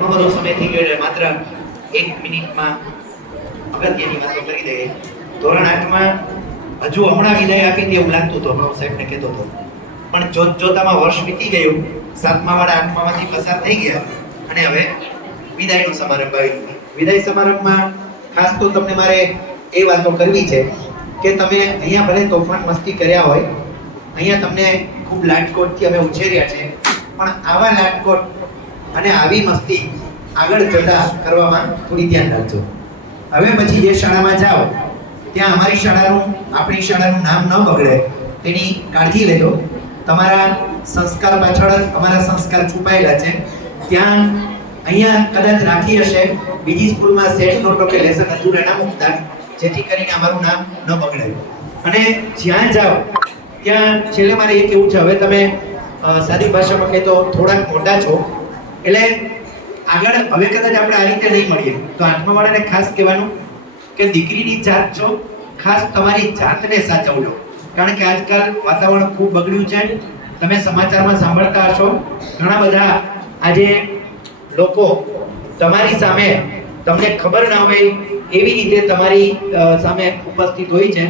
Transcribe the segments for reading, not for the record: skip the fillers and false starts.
ઘણો બધો સમય થઈ ગયો એટલે માત્ર 1 મિનિટમાં અગત્યની વાતો કરી દઈએ. ધોરણ 8માં હજુ હમણાં વિદાય આપી દે એવું લાગતું હતું, હમણાં સાહેબને કહેતો હતો, પણ જોતામાં વર્ષ વીતી ગયું, 7મા વાળા 8મામાંથી પસાર થઈ ગયા અને હવે વિદાયનો સમારંભ આવી ગયો. વિદાય સમારંભમાં ખાસ તો તમને મારે એ વાતો કરવી છે કે તમે અહીંયા ભલે તોફાન મસ્તી કર્યા હોય, અહીંયા તમને ખૂબ લાટકોટથી અમે ઉછેર્યા છે, પણ આવા લાટકોટ અને આવી મસ્તી આગળ જતા કરવામાં થોડી ધ્યાન રાખજો. હવે પછી જે શાળામાં જાઓ ત્યાં અમારી શાળાનું, આપણી શાળાનું નામ ન બગડે તેની કાળજી લેજો. તમારા સંસ્કાર પાછળ જ અમારા સંસ્કાર છુપાયેલા છે. ત્યાં અહીંયા કદાચ રાખી હશે, બીજી સ્કૂલમાં સેટ નોટો કે લેસન અધૂરા ના મૂકતા, જેથી કરીને અમારું નામ ન બગડે. અને જ્યાં જાઓ ત્યાં છેલ્લે મારે એ કહેવું છે, હવે તમે સાદી ભાષામાં કહે તો થોડાક મોટા છો, એટલે આગળ હવે કદાચ આપણે આ રીતે નહીં મળીએ તો 8મા વાળાને ખાસ કહેવાનું કે દીકરીની જાત છો, ખાસ તમારી જાતને સાચવજો. કારણ કે આજકાલ વાતાવરણ ખૂબ બગડ્યું છે. તમે સમાચારમાં સાંભળતા હશો, ઘણા બધા આજે લોકો તમારી સામે તમને ખબર ના હોય એવી રીતે તમારી સામે ઉપસ્થિત હોય છે.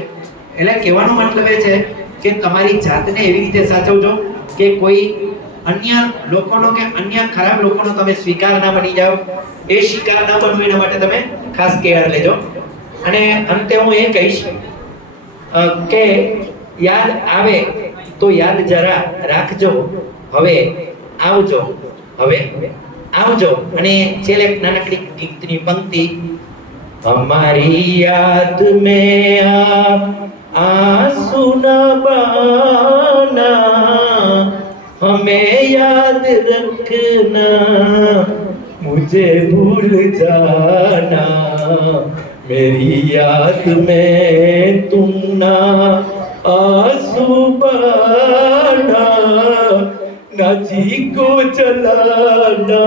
એટલે કહેવાનો મતલબ એ છે કે તમારી જાતને એવી રીતે સાચવજો કે કોઈ અન્ય લોકોનો કે અન્ય ખરાબ લોકોનો તમે સ્વીકાર ના બની જાઓ. એ શિકાર ના બનવું એના માટે તમે ખાસ કેર લેજો. અને અંતે હું એ કહીશ કે યાદ આવે તો યાદ જરા રાખજો, હવે આવજો, હવે આવજો. અને છેલ્લે એક નાનકડી ગીતની પંક્તિ, हमारी याद में आप आंसू न बहाना, हमें याद रखना, मुझे भूल जाना, मेरी याद में तुम ना आंसू बहाना, ना जी को जलाना,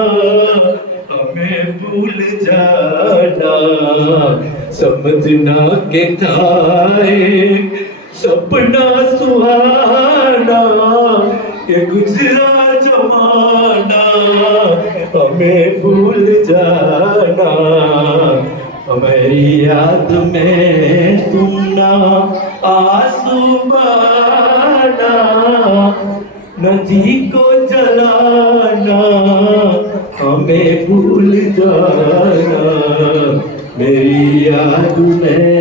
हमें भूल जाना, समझना के खाए सपना सुहाना, ये गुजरा जमाना, हमें भूल जाना, हमारी याद में तुम ना आंसू बहाना, नदी को जलाना, हमें भूल जाना, मेरी याद में